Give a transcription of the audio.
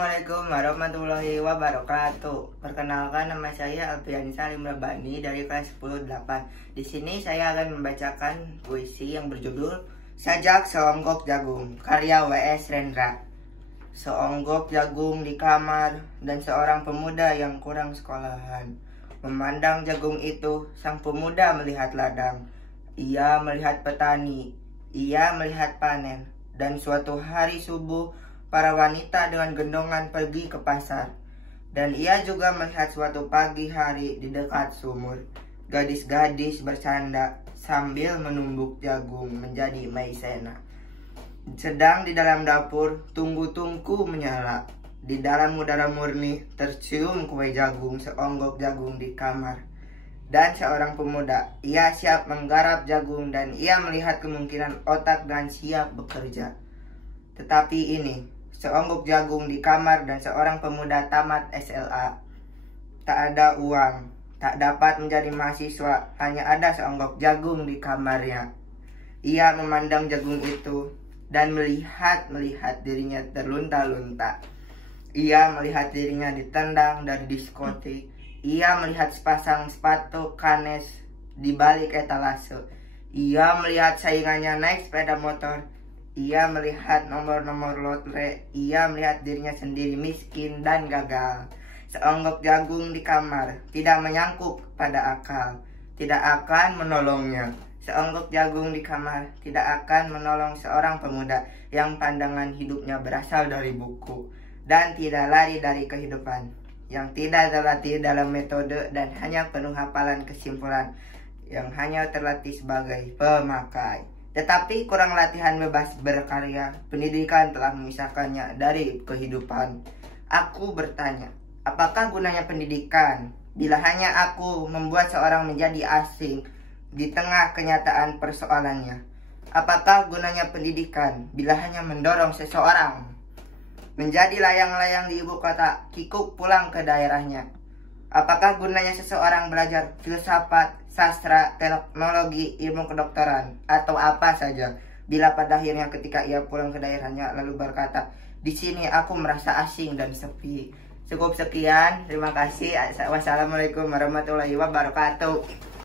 Assalamualaikum warahmatullahi wabarakatuh. Perkenalkan, nama saya Alfiani Salim Rabani dari kelas 10-8. Di sini saya akan membacakan puisi yang berjudul Sajak Seonggok Jagung, karya W.S. Rendra. Seonggok jagung di kamar dan seorang pemuda yang kurang sekolahan. Memandang jagung itu, sang pemuda melihat ladang. Ia melihat petani, ia melihat panen. Dan suatu hari subuh, para wanita dengan gendongan pergi ke pasar. Dan ia juga melihat suatu pagi hari di dekat sumur, gadis-gadis bercanda sambil menumbuk jagung menjadi maizena. Sedang di dalam dapur, tungku-tungku menyala. Di dalam udara murni tercium kue jagung, seonggok jagung di kamar. Dan seorang pemuda, ia siap menggarap jagung dan ia melihat kemungkinan otak dan siap bekerja. Tetapi ini, seonggok jagung di kamar dan seorang pemuda tamat SLA. Tak ada uang, tak dapat menjadi mahasiswa, hanya ada seonggok jagung di kamarnya. Ia memandang jagung itu dan melihat dirinya terlunta-lunta. Ia melihat dirinya ditendang dari diskotik. Ia melihat sepasang sepatu kanes di balik etalase. Ia melihat saingannya naik sepeda motor. Ia melihat nomor-nomor lotre. Ia melihat dirinya sendiri miskin dan gagal. Seonggok jagung di kamar tidak menyangkut pada akal, tidak akan menolongnya. Seonggok jagung di kamar tidak akan menolong seorang pemuda yang pandangan hidupnya berasal dari buku dan tidak lari dari kehidupan, yang tidak terlatih dalam metode dan hanya penuh hafalan kesimpulan, yang hanya terlatih sebagai pemakai. Tetapi kurang latihan bebas berkarya, pendidikan telah memisahkannya dari kehidupan. Aku bertanya, apakah gunanya pendidikan bila hanya aku membuat seorang menjadi asing di tengah kenyataan persoalannya? Apakah gunanya pendidikan bila hanya mendorong seseorang menjadi layang-layang di ibu kota, kikuk pulang ke daerahnya? Apakah gunanya seseorang belajar filsafat, sastra, teknologi, ilmu kedokteran, atau apa saja, bila pada akhirnya ketika ia pulang ke daerahnya lalu berkata, di sini aku merasa asing dan sepi. Cukup sekian, terima kasih. Wassalamualaikum warahmatullahi wabarakatuh.